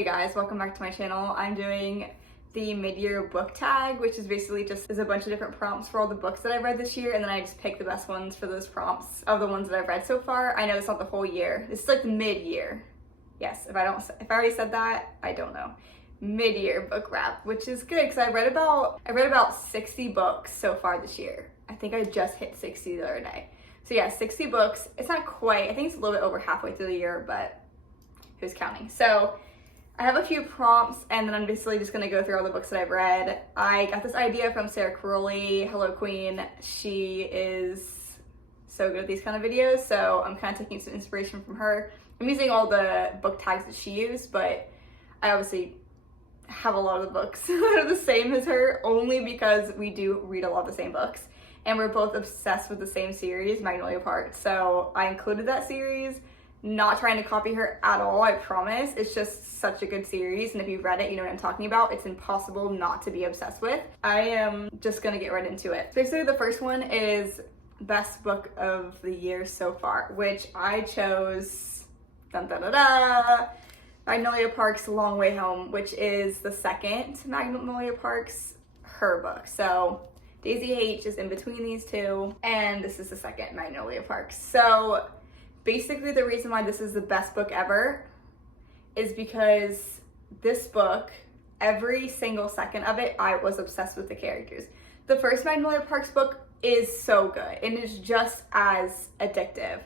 Hey guys, welcome back to my channel. I'm doing the mid-year book tag, which is basically just a bunch of different prompts for all the books that I've read this year, and then I just pick the best ones for those prompts of the ones that I've read so far. I know it's not the whole year. It's like the mid-year. Yes, if I already said that, I don't know. Mid-year book wrap, which is good because I read about 60 books so far this year. I think I just hit 60 the other day. So yeah, 60 books. It's not quite, I think it's a little bit over halfway through the year, but who's counting? So I have a few prompts, and then I'm basically just gonna go through all the books that I've read. I got this idea from Sara Carrolli. Hello Queen. She is so good at these kind of videos, so I'm kind of taking some inspiration from her. I'm using all the book tags that she used, but I obviously have a lot of the books that are the same as her, only because we do read a lot of the same books, and we're both obsessed with the same series, Magnolia Park. So I included that series. Not trying to copy her at all, I promise. It's just such a good series, and if you've read it, you know what I'm talking about. It's impossible not to be obsessed with. I am just gonna get right into it. Basically, the first one is best book of the year so far, which I chose, dun dun da da, Magnolia Park's Long Way Home, which is the second Magnolia Park's her book. So Daisy H is in between these two, and this is the second Magnolia Park. So basically, the reason why this is the best book ever is because this book, every single second of it, I was obsessed with the characters. The first Magnolia Parks book is so good and it's just as addictive.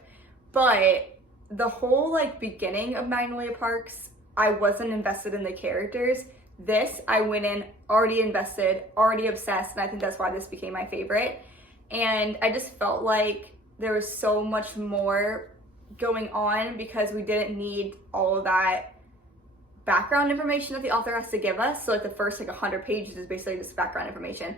But the whole beginning of Magnolia Parks, I wasn't invested in the characters. This, I went in already invested, already obsessed, and I think that's why this became my favorite. And I just felt like there was so much more going on because we didn't need all of that background information that the author has to give us. So the first 100 pages is basically just background information.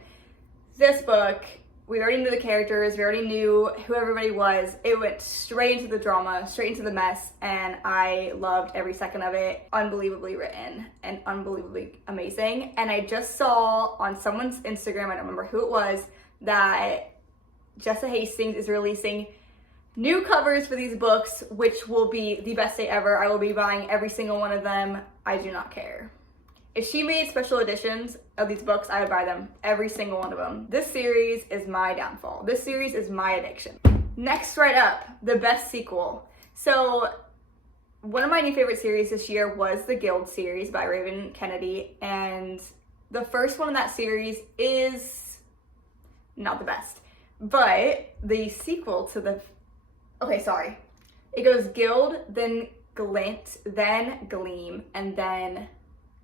This book, we already knew the characters, we already knew who everybody was. It went straight into the drama, straight into the mess, and I loved every second of it. Unbelievably written and unbelievably amazing. And I just saw on someone's Instagram, I don't remember who it was, that Jessa Hastings is releasing new covers for these books, which will be the best day ever. I will be buying every single one of them. I do not care. If she made special editions of these books, I would buy them, every single one of them. This series is my downfall. This series is my addiction. Next right up, the best sequel. So one of my new favorite series this year was the Guild series by Raven Kennedy, and the first one in that series is not the best. But the sequel to the it goes Guild, then Glint, then Gleam, and then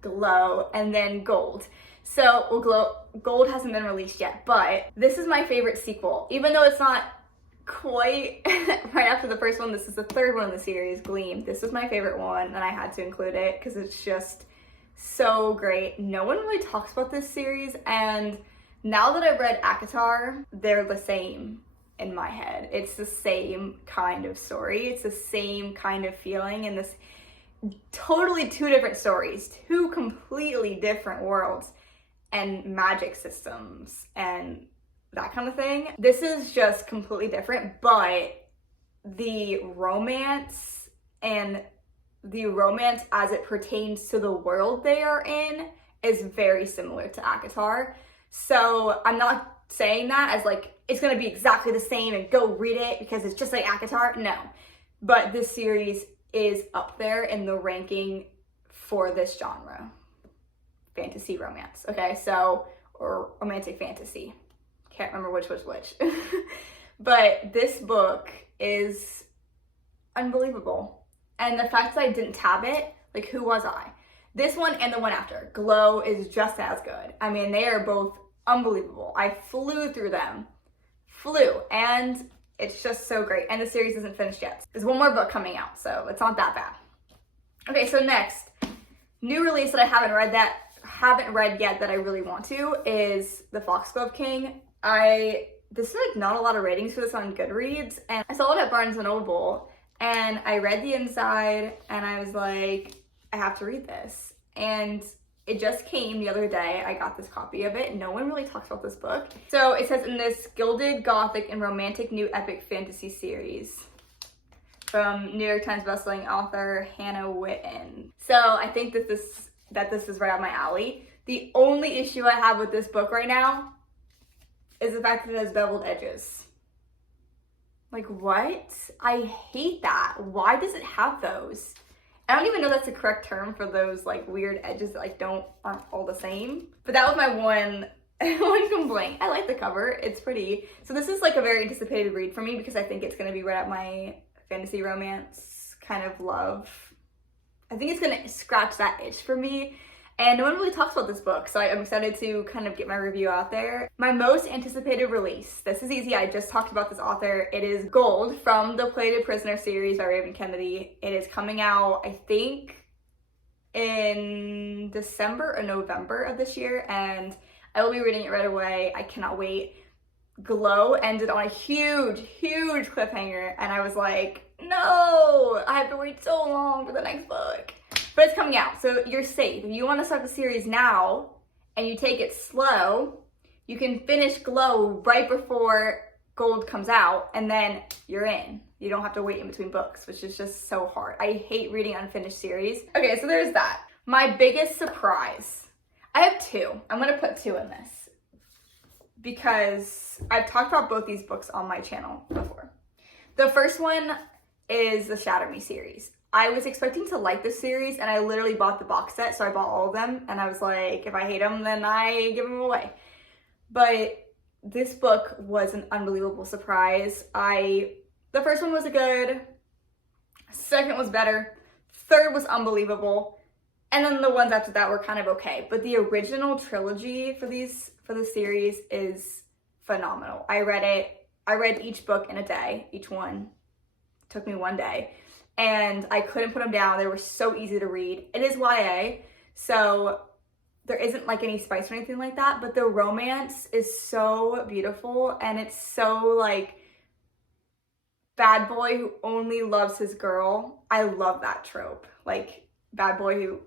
Glow, and then Gold. So, Gold hasn't been released yet, but this is my favorite sequel. Even though it's not quite right after the first one, this is the third one in the series, Gleam. This was my favorite one, and I had to include it because it's just so great. No one really talks about this series, and now that I've read ACOTAR, they're the same in my head. It's the same kind of story. It's the same kind of feeling, and this totally two different stories, two completely different worlds and magic systems and that kind of thing. This is just completely different, but the romance as it pertains to the world they are in is very similar to ACOTAR. So I'm not saying that as it's gonna be exactly the same and go read it because it's just like ACOTAR. No, but this series is up there in the ranking for this genre. Fantasy romance, okay? So, or romantic fantasy. Can't remember which was which. But this book is unbelievable. And the fact that I didn't tab it, who was I? This one and the one after, Glow, is just as good. I mean, they are both unbelievable. I flew through them. And it's just so great. And the series isn't finished yet. There's one more book coming out, so it's not that bad. Okay, so next, new release that I haven't read yet that I really want to is The Foxglove King. This is not a lot of ratings for this on Goodreads, and I saw it at Barnes & Noble, and I read the inside, and I was like, I have to read this. And it just came the other day. I got this copy of it. No one really talks about this book. So it says, in this gilded, gothic, and romantic new epic fantasy series, from New York Times bestselling author Hannah Whitten. So I think that this is right up my alley. The only issue I have with this book right now is the fact that it has beveled edges. Like, what? I hate that. Why does it have those? I don't even know that's the correct term for those like weird edges that like aren't all the same. But that was my one complaint. I like the cover. It's pretty. So this is like a very anticipated read for me because I think it's going to be right up my fantasy romance kind of love. I think it's going to scratch that itch for me. And no one really talks about this book, so I'm excited to kind of get my review out there. My most anticipated release. This is easy. I just talked about this author. It is Gold from the Plated Prisoner series by Raven Kennedy. It is coming out, I think, in December or November of this year, and I will be reading it right away. I cannot wait. Glow ended on a huge, huge cliffhanger, and I was like, no, I have to wait so long for the next book. But it's coming out, so you're safe. If you want to start the series now and you take it slow, you can finish Glow right before Gold comes out, and then you're in. You don't have to wait in between books, which is just so hard. I hate reading unfinished series. Okay, so there's that. My biggest surprise. I have two. I'm going to put two in this because I've talked about both these books on my channel before. The first one is the Shatter Me series. I was expecting to like this series, and I literally bought the box set, so I bought all of them, and I was like, if I hate them, then I give them away. But this book was an unbelievable surprise. The first one was good, second was better, third was unbelievable, and then the ones after that were kind of okay. But the original trilogy for the series is phenomenal. I read each book in a day, each one took me one day. And I couldn't put them down. They were so easy to read. It is YA, so there isn't like any spice or anything like that, but the romance is so beautiful, and it's so like bad boy who only loves his girl. I love that trope. Like bad boy who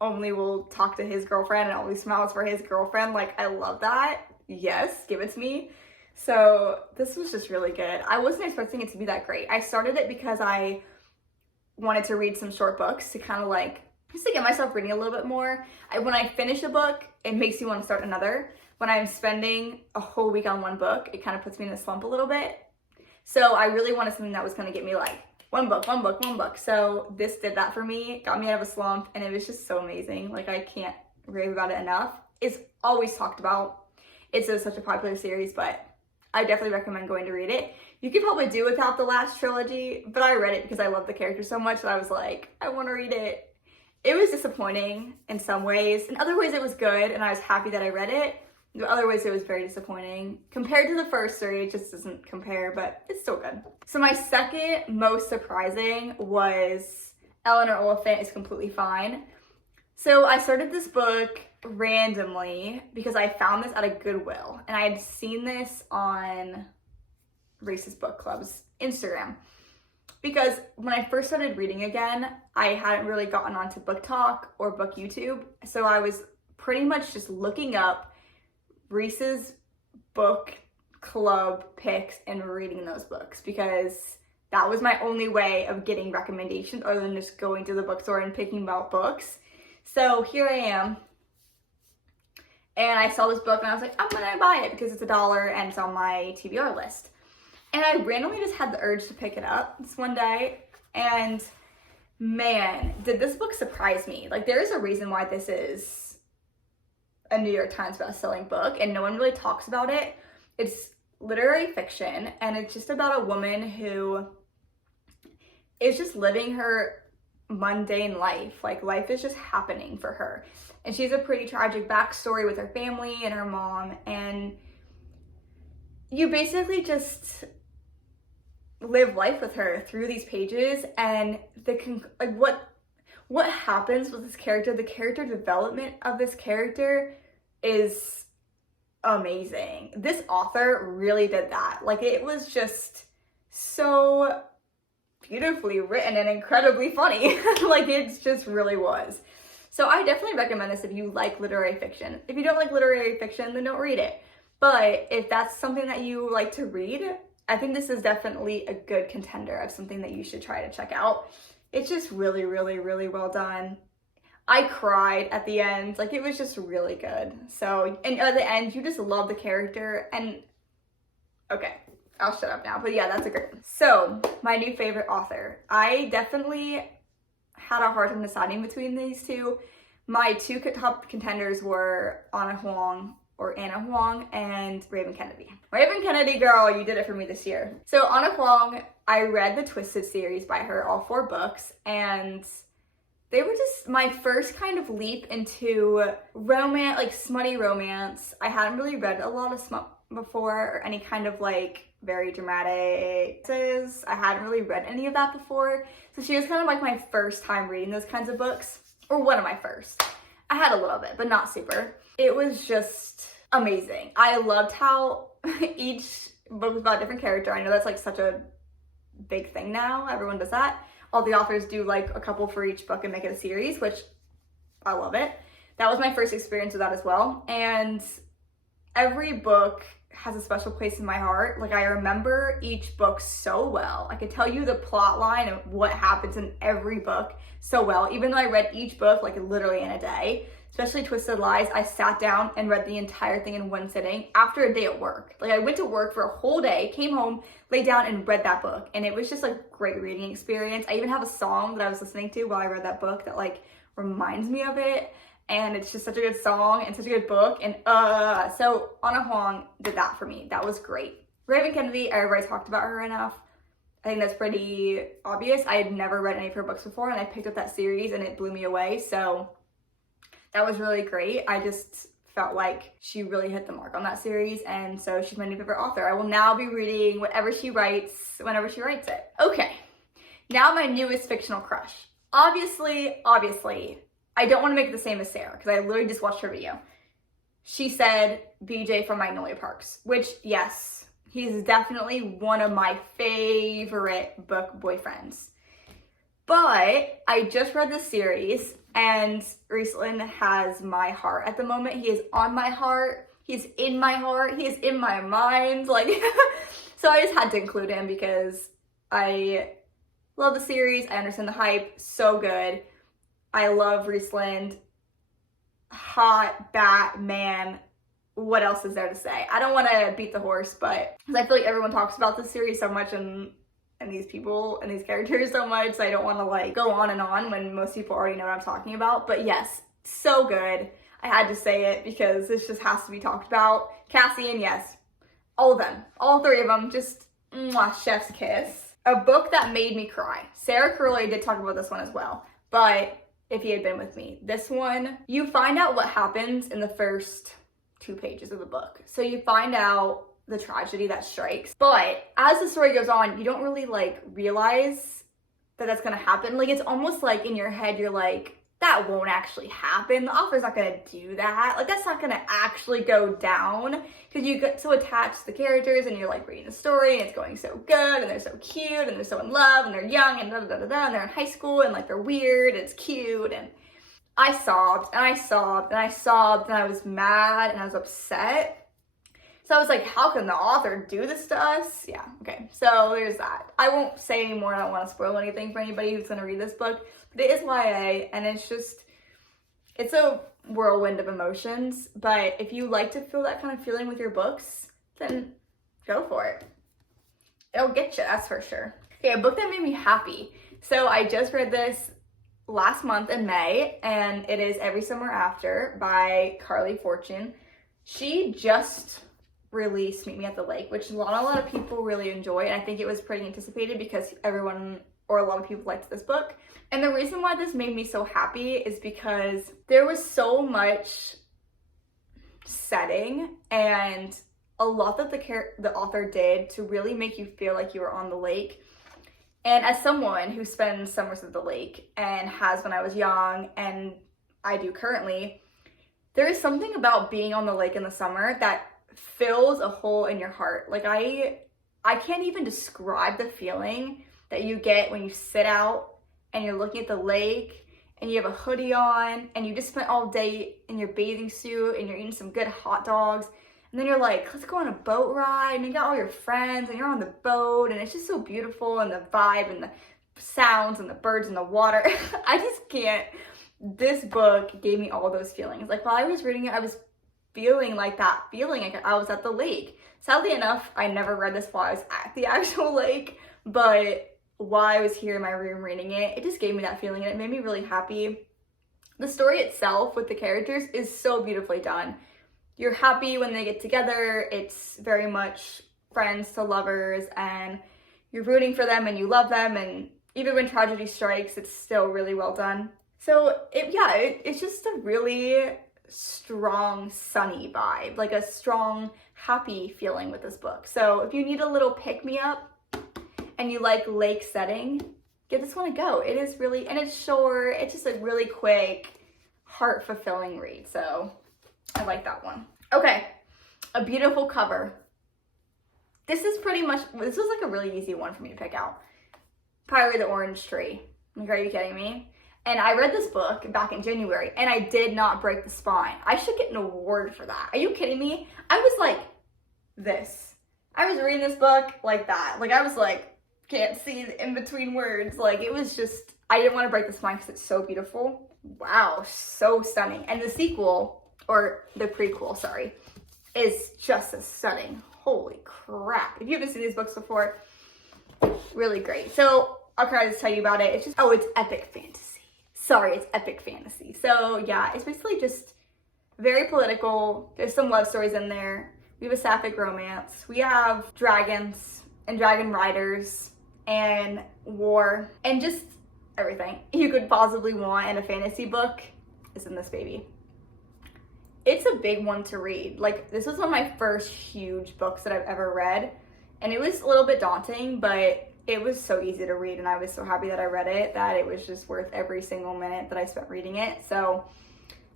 only will talk to his girlfriend and only smiles for his girlfriend. Like, I love that. Yes, give it to me. So this was just really good. I wasn't expecting it to be that great. I started it because I wanted to read some short books to kind of like, just to get myself reading a little bit more. When I finish a book, it makes me want to start another. When I'm spending a whole week on one book, it kind of puts me in a slump a little bit. So I really wanted something that was going to get me like one book. So this did that for me, got me out of a slump, and it was just so amazing. Like, I can't rave about it enough. It's always talked about. It's such a popular series, but I definitely recommend going to read it. You could probably do without the last trilogy, but I read it because I love the character so much that I was like, I want to read it. It was disappointing in some ways. In other ways, it was good, and I was happy that I read it. In other ways, it was very disappointing. Compared to the first three, it just doesn't compare, but it's still good. So my second most surprising was Eleanor Oliphant is Completely Fine. So I started this book randomly because I found this at a Goodwill, and I had seen this on Racist Book Club's Instagram. Because when I first started reading again, I hadn't really gotten onto Book Talk or Book YouTube, so I was pretty much just looking up Reese's book club picks and reading those books because that was my only way of getting recommendations other than just going to the bookstore and picking out books. So here I am, and I saw this book and I was like, I'm gonna buy it because it's $1 and it's on my TBR list. And I randomly just had the urge to pick it up this one day, and man, did this book surprise me. Like, there is a reason why this is a New York Times best-selling book, and no one really talks about it. It's literary fiction, and it's just about a woman who is just living her mundane life. Like, life is just happening for her. And she has a pretty tragic backstory with her family and her mom, and you basically just live life with her through these pages, and what happens with this character, the character development of this character is amazing. This author really did that. Like, it was just so beautifully written and incredibly funny. Like, it just really was. So I definitely recommend this if you like literary fiction. If you don't like literary fiction, then don't read it. But if that's something that you like to read, I think this is definitely a good contender of something that you should try to check out. It's just really, really, really well done. I cried at the end. Like, it was just really good. So, and at the end, you just love the character. And, okay, I'll shut up now. But yeah, that's a great one. So, my new favorite author. I definitely had a hard time deciding between these two. My two top contenders were Anna Huang and Raven Kennedy. Raven Kennedy, girl, you did it for me this year. So Anna Huang, I read the Twisted series by her, all 4 books, and they were just my first kind of leap into romance, like smutty romance. I hadn't really read a lot of smut before, or any kind of like very dramatic. I hadn't really read any of that before. So she was kind of like my first time reading those kinds of books, or one of my first. I had a little bit, but not super. It was just amazing. I loved how each book was about a different character. I know that's like such a big thing now. Everyone does that. All the authors do like a couple for each book and make it a series, which I love it. That was my first experience with that as well. And every book has a special place in my heart. Like, I remember each book so well. I could tell you the plot line and what happens in every book so well, even though I read each book like literally in a day. Especially Twisted Lies, I sat down and read the entire thing in one sitting after a day at work. Like, I went to work for a whole day, came home, laid down and read that book. And it was just a great reading experience. I even have a song that I was listening to while I read that book that like reminds me of it. And it's just such a good song and such a good book. And so Anna Huang did that for me. That was great. Raven Kennedy, I already talked about her enough. I think that's pretty obvious. I had never read any of her books before, and I picked up that series and it blew me away. So that was really great. I just felt like she really hit the mark on that series, and so she's my new favorite author. I will now be reading whatever she writes whenever she writes it. Okay, now my newest fictional crush. Obviously, I don't want to make it the same as Sarah, because I literally just watched her video. She said BJ from Magnolia Parks, which, yes, he's definitely one of my favorite book boyfriends. But I just read this series, and Riesland has my heart at the moment. He is on my heart. He's in my heart. He is in my mind. Like, so I just had to include him because I love the series. I understand the hype. So good. I love Riesland. Hot Batman. What else is there to say? I don't want to beat the horse, but because I feel like everyone talks about this series so much and these people and these characters so much, so I don't want to like go on and on when most people already know what I'm talking about. But yes, so good. I had to say it because this just has to be talked about. Cassian, yes, all of them, all 3 of them, just mwah, chef's kiss. A book that made me cry. Sara Carrolli did talk about this one as well, but if he had been with me, this one, you find out what happens in the first 2 pages of the book. So you find out the tragedy that strikes, but as the story goes on, you don't really like realize that that's gonna happen. Like, it's almost like in your head you're like, that won't actually happen. The author's not gonna do that. Like, that's not gonna actually go down, because you get so attached to the characters and you're like reading the story and it's going so good and they're so cute and they're so in love and they're young and and they're in high school and like they're weird and it's cute. And I sobbed and I sobbed and I sobbed and I was mad and I was upset. So I was like, how can the author do this to us? Yeah, okay, so there's that. I won't say anymore. I don't want to spoil anything for anybody who's going to read this book, but it is YA, and it's a whirlwind of emotions. But if you like to feel that kind of feeling with your books, then go for it. It'll get you, that's for sure. Okay, a book that made me happy. So I just read this last month in May, and it is Every Summer After by Carly Fortune. She just released Meet Me at the Lake, which a lot of people really enjoy, and I think it was pretty anticipated because everyone, or a lot of people, liked this book. And the reason why this made me so happy is because there was so much setting and a lot that the author did to really make you feel like you were on the lake. And as someone who spends summers at the lake and has when I was young, and I do currently, there is something about being on the lake in the summer that fills a hole in your heart. Like, I can't even describe the feeling that you get when you sit out and you're looking at the lake and you have a hoodie on and you just spent all day in your bathing suit and you're eating some good hot dogs And then you're like, let's go on a boat ride, and you got all your friends, and you're on the boat, and it's just so beautiful, and the vibe, and the sounds, and the birds, and the water. I just can't. This book gave me all those feelings. Like, while I was reading it, I was feeling like that feeling like I was at the lake. Sadly enough, I never read this while I was at the actual lake, but while I was here in my room reading it, it just gave me that feeling, and it made me really happy. The story itself with the characters is so beautifully done. You're happy when they get together. It's very much friends to lovers, and you're rooting for them and you love them, and even when tragedy strikes, it's still really well done. So it's just a really strong, sunny vibe, like a strong, happy feeling with this book. So if you need a little pick-me-up and you like lake setting, give this one a go. It is really, and it's short, it's just a really quick, heart-fulfilling read. So I like that one. Okay, a beautiful cover. This was like a really easy one for me to pick out. Probably The Orange Tree. Like, are you kidding me? And I read this book back in January, and I did not break the spine. I should get an award for that. Are you kidding me? I was like this. I was reading this book like that. Like, I was like, can't see the in-between words. Like, it was just, I didn't want to break the spine because it's so beautiful. Wow, so stunning. And the sequel, or the prequel, sorry, is just as stunning. Holy crap. If you haven't seen these books before, really great. So I'll kind of just tell you about it. It's just, it's epic fantasy. Sorry, it's epic fantasy. So yeah, it's basically just very political. There's some love stories in there. We have a sapphic romance. We have dragons and dragon riders and war and just everything you could possibly want in a fantasy book is in this baby. It's a big one to read. Like, this was one of my first huge books that I've ever read, and it was a little bit daunting, but it was so easy to read, and I was so happy that I read it that it was just worth every single minute that I spent reading it. So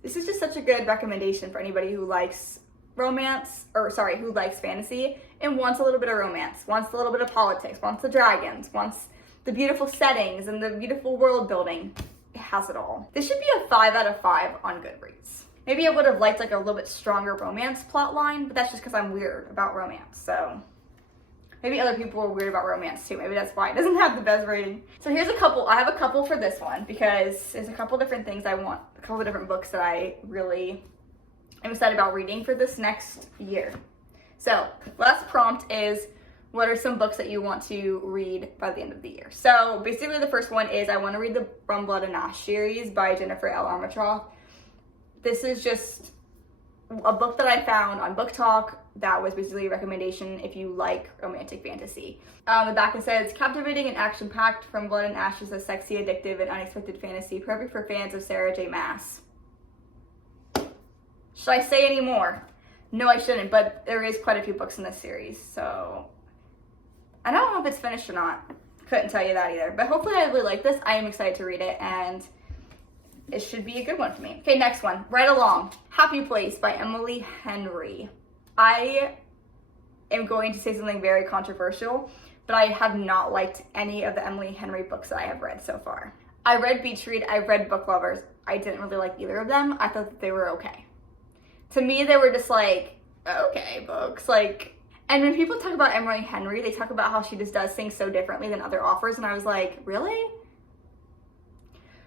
this is just such a good recommendation for anybody who likes who likes fantasy and wants a little bit of romance, wants a little bit of politics, wants the dragons, wants the beautiful settings and the beautiful world building. It has it all. This should be a 5 out of 5 on Goodreads. Maybe I would have liked like a little bit stronger romance plot line, but that's just because I'm weird about romance, so maybe other people are weird about romance too. Maybe that's why it doesn't have the best rating. So here's a couple. I have a couple for this one because there's a couple different things I want, a couple different books that I really am excited about reading for this next year. So last prompt is, what are some books that you want to read by the end of the year? So basically the first one is I want to read the Rum, Blood, and Ash series by Jennifer L. Armentrout. This is just a book that I found on Book Talk that was basically a recommendation if you like romantic fantasy. The back it says, captivating and action-packed, From Blood and Ash is a sexy, addictive, and unexpected fantasy, perfect for fans of Sarah J. Maas. Should I say any more? No, I shouldn't, but there is quite a few books in this series, so I don't know if it's finished or not. Couldn't tell you that either, but hopefully I really like this. I am excited to read it, and it should be a good one for me. Okay, next one, Right Along, Happy Place by Emily Henry. I am going to say something very controversial, but I have not liked any of the Emily Henry books that I have read so far. I read Beach Read, I read Book Lovers. I didn't really like either of them. I thought that they were okay. To me, they were just like, okay books. Like, and when people talk about Emily Henry, they talk about how she just does things so differently than other authors, and I was like, really?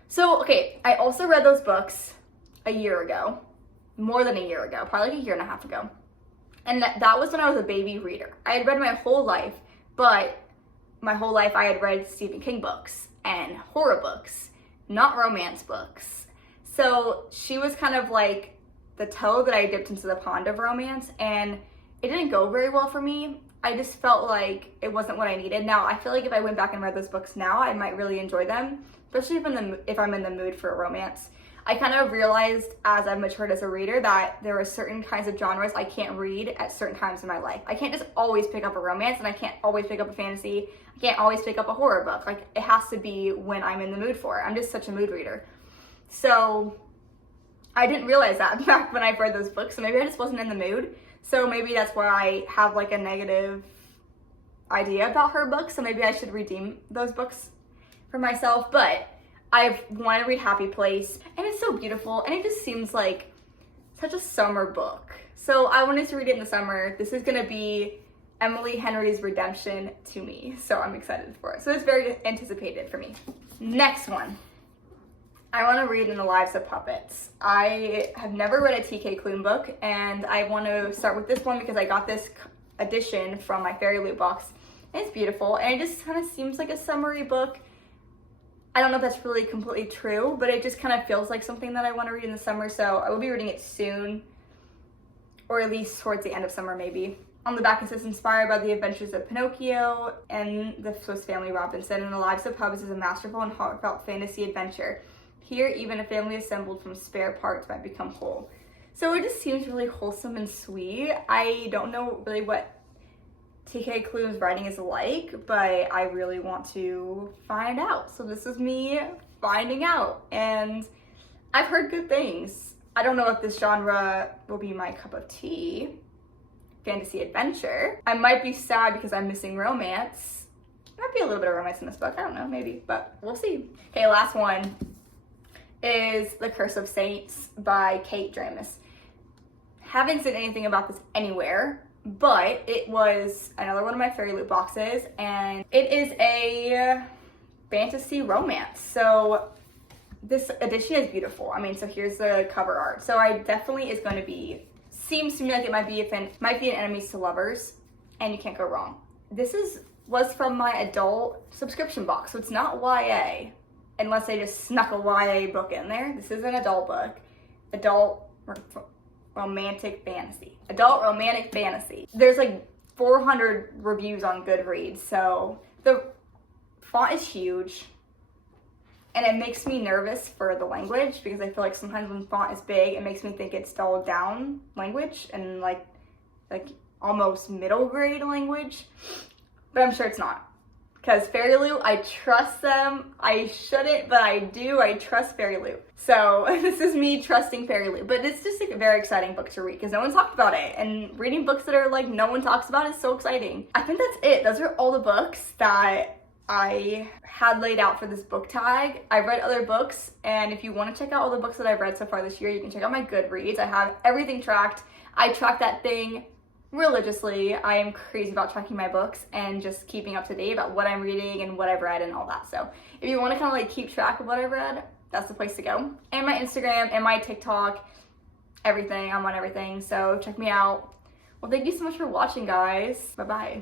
So, okay, I also read those books a year ago, more than a year ago, probably like a year and a half ago. And that was when I was a baby reader. I had read my whole life, but my whole life I had read Stephen King books and horror books, not romance books. So she was kind of like the toe that I dipped into the pond of romance, and it didn't go very well for me. I just felt like it wasn't what I needed. Now, I feel like if I went back and read those books now, I might really enjoy them, especially if I'm in the mood for a romance. I kind of realized as I've matured as a reader that there are certain kinds of genres I can't read at certain times in my life. I can't just always pick up a romance, and I can't always pick up a fantasy. I can't always pick up a horror book. Like, it has to be when I'm in the mood for it. I'm just such a mood reader. So I didn't realize that back when I read those books, so maybe I just wasn't in the mood. So maybe that's why I have like a negative idea about her books, so maybe I should redeem those books for myself. But I want to read Happy Place, and it's so beautiful, and it just seems like such a summer book. So I wanted to read it in the summer. This is gonna be Emily Henry's redemption to me. So I'm excited for it. So it's very anticipated for me. Next one. I want to read In the Lives of Puppets. I have never read a T.K. Klune book, and I want to start with this one because I got this edition from my Fairy Loot box. And it's beautiful, and it just kind of seems like a summery book. I don't know if that's really completely true, but it just kind of feels like something that I want to read in the summer, so I will be reading it soon, or at least towards the end of summer maybe. On the back it says, inspired by the adventures of Pinocchio and the Swiss Family Robinson, and The Lives of Puppets is a masterful and heartfelt fantasy adventure. Here, even a family assembled from spare parts might become whole. So it just seems really wholesome and sweet. I don't know really what T.K. Klune's writing is like, but I really want to find out. So this is me finding out, and I've heard good things. I don't know if this genre will be my cup of tea. Fantasy adventure. I might be sad because I'm missing romance. Might be a little bit of romance in this book, I don't know, maybe, but we'll see. Okay, last one is The Curse of Saints by Kate Dramis. Haven't seen anything about this anywhere, but it was another one of my Fairy Loot boxes, and it is a fantasy romance. So this edition is beautiful. I mean, so here's the cover art. So I definitely is going to be, seems to me like it might be an enemies to lovers, and you can't go wrong. This was from my adult subscription box, so it's not YA. Unless they just snuck a YA book in there. This is an adult book. Adult romantic fantasy. Adult romantic fantasy. There's like 400 reviews on Goodreads, so the font is huge. And it makes me nervous for the language because I feel like sometimes when font is big, it makes me think it's dulled down language and like almost middle grade language. But I'm sure it's not. Because Fairy Loot, I trust them. I shouldn't, but I do. I trust Fairy Loot. So this is me trusting Fairy Loot. But it's just a very exciting book to read because no one talked about it. And reading books that are like no one talks about is so exciting. I think that's it. Those are all the books that I had laid out for this book tag. I've read other books, and if you want to check out all the books that I've read so far this year, you can check out my Goodreads. I have everything tracked. I track that thing religiously. I am crazy about tracking my books and just keeping up to date about what I'm reading and what I've read and all that. So if you want to kind of like keep track of what I've read, that's the place to go. And my Instagram and my TikTok, everything. I'm on everything. So check me out. Well, thank you so much for watching, guys. Bye-bye.